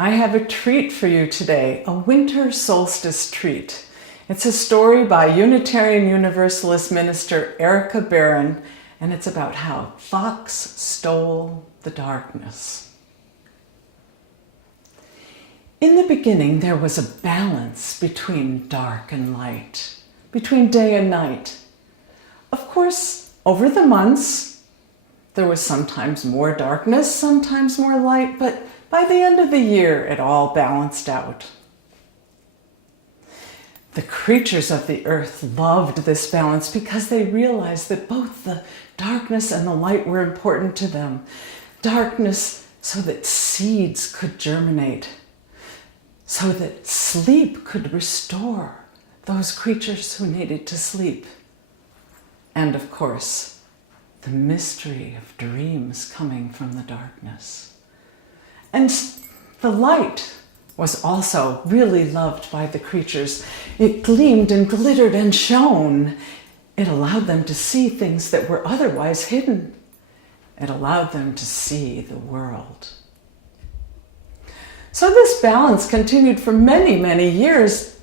I have a treat for you today, a winter solstice treat. It's a story by Unitarian Universalist minister Erica Barron, and it's about how fox stole the darkness. In the beginning, there was a balance between dark and light, between day and night. Of course, over the months, there was sometimes more darkness, sometimes more light, but by the end of the year, it all balanced out. The creatures of the earth loved this balance because they realized that both the darkness and the light were important to them. Darkness so that seeds could germinate, so that sleep could restore those creatures who needed to sleep. And of course, the mystery of dreams coming from the darkness. And the light was also really loved by the creatures. It gleamed and glittered and shone. It allowed them to see things that were otherwise hidden. It allowed them to see the world. So this balance continued for many, many years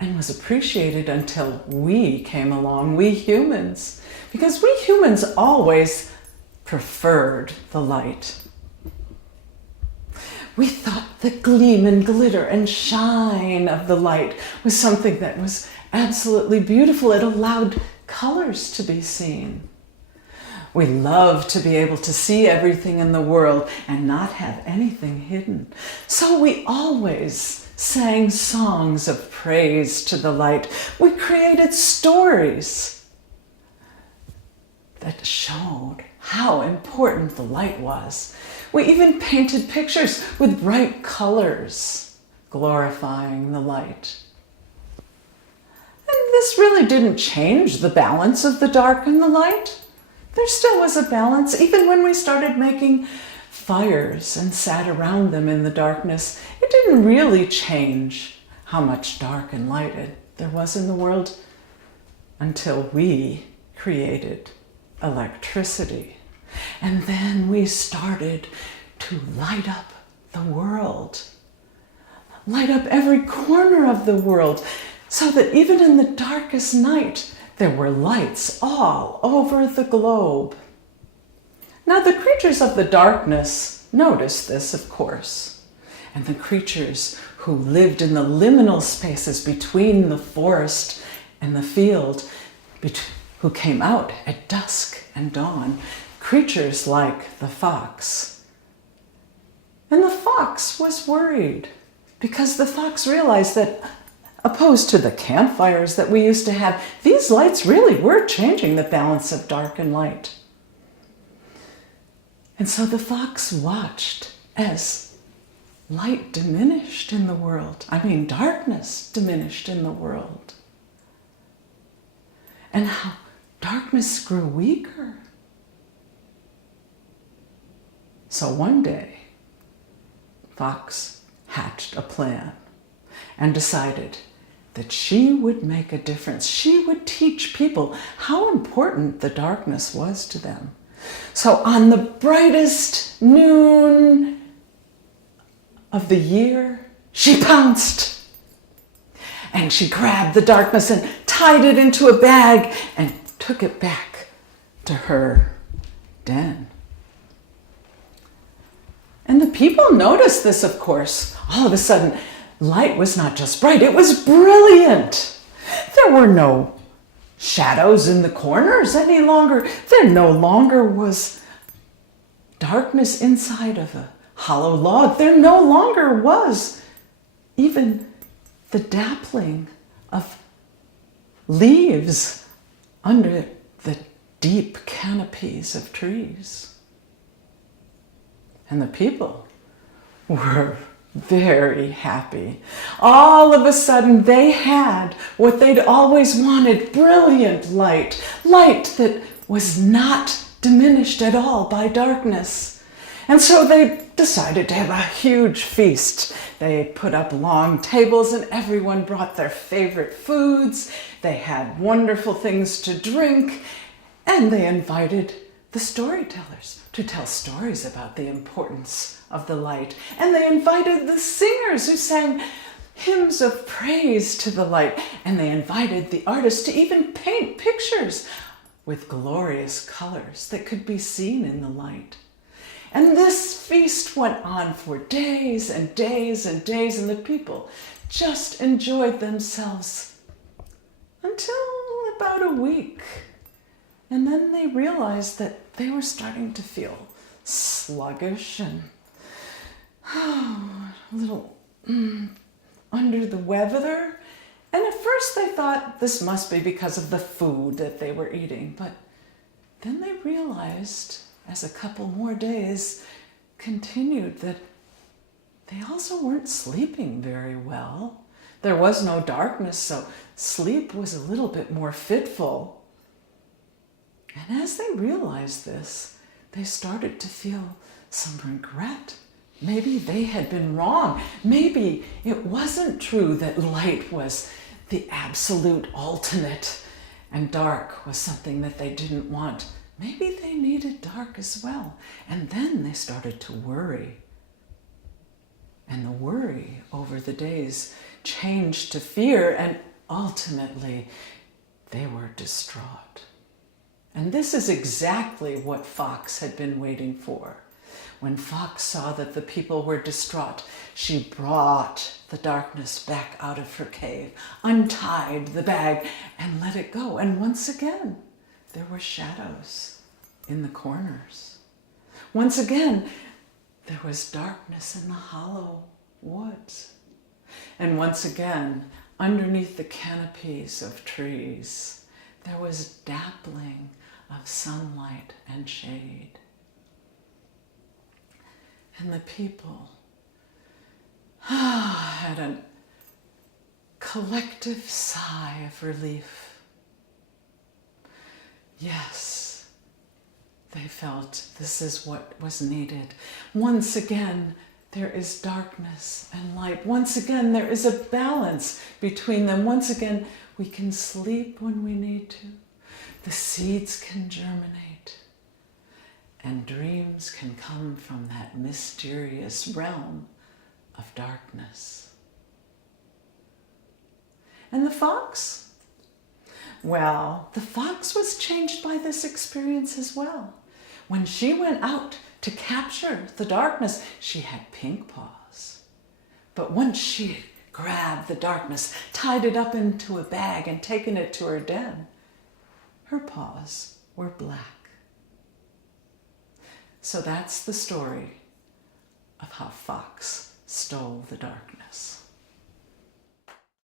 and was appreciated until we came along, we humans, because we humans always preferred the light. We thought the gleam and glitter and shine of the light was something that was absolutely beautiful. It allowed colors to be seen. We loved to be able to see everything in the world and not have anything hidden. So we always sang songs of praise to the light. We created stories that showed how important the light was. We even painted pictures with bright colors, glorifying the light. And this really didn't change the balance of the dark and the light. There still was a balance, even when we started making fires and sat around them in the darkness. It didn't really change how much dark and light there was in the world until we created electricity. And then we started to light up the world, light up every corner of the world, so that even in the darkest night, there were lights all over the globe. Now, the creatures of the darkness noticed this, of course, and the creatures who lived in the liminal spaces between the forest and the field, who came out at dusk and dawn, creatures like the fox. And the fox was worried because the fox realized that, opposed to the campfires that we used to have, these lights really were changing the balance of dark and light. And so the fox watched as light diminished in the world. Darkness diminished in the world. And how darkness grew weaker. So one day, Fox hatched a plan and decided that she would make a difference. She would teach people how important the darkness was to them. So on the brightest noon of the year, she pounced. And she grabbed the darkness and tied it into a bag and took it back to her den. And the people noticed this, of course. All of a sudden, light was not just bright, it was brilliant. There were no shadows in the corners any longer. There no longer was darkness inside of a hollow log. There no longer was even the dappling of leaves under the deep canopies of trees. And the people were very happy. All of a sudden, they had what they'd always wanted, brilliant light, light that was not diminished at all by darkness. And so they decided to have a huge feast. They put up long tables and everyone brought their favorite foods. They had wonderful things to drink, and they invited the storytellers to tell stories about the importance of the light. And they invited the singers who sang hymns of praise to the light. And they invited the artists to even paint pictures with glorious colors that could be seen in the light. And this feast went on for days and days and days, and the people just enjoyed themselves until about a week. And then they realized that they were starting to feel sluggish and a little under the weather. And at first they thought this must be because of the food that they were eating. But then they realized, as a couple more days continued, that they also weren't sleeping very well. There was no darkness, so sleep was a little bit more fitful. And as they realized this, they started to feel some regret. Maybe they had been wrong. Maybe it wasn't true that light was the absolute ultimate and dark was something that they didn't want. Maybe they needed dark as well. And then they started to worry. And the worry over the days changed to fear, and ultimately they were distraught. And this is exactly what Fox had been waiting for. When Fox saw that the people were distraught, she brought the darkness back out of her cave, untied the bag, and let it go. And once again, there were shadows in the corners. Once again, there was darkness in the hollow woods. And once again, underneath the canopies of trees, there was dappling of sunlight and shade. And the people had a collective sigh of relief. Yes, they felt this is what was needed. Once again, there is darkness and light. Once again, there is a balance between them. Once again, we can sleep when we need to. The seeds can germinate. And dreams can come from that mysterious realm of darkness. And the fox? Well, the fox was changed by this experience as well. When she went out to capture the darkness, she had pink paws. But once she had grabbed the darkness, tied it up into a bag, and taken it to her den, her paws were black. So that's the story of how Fox stole the darkness.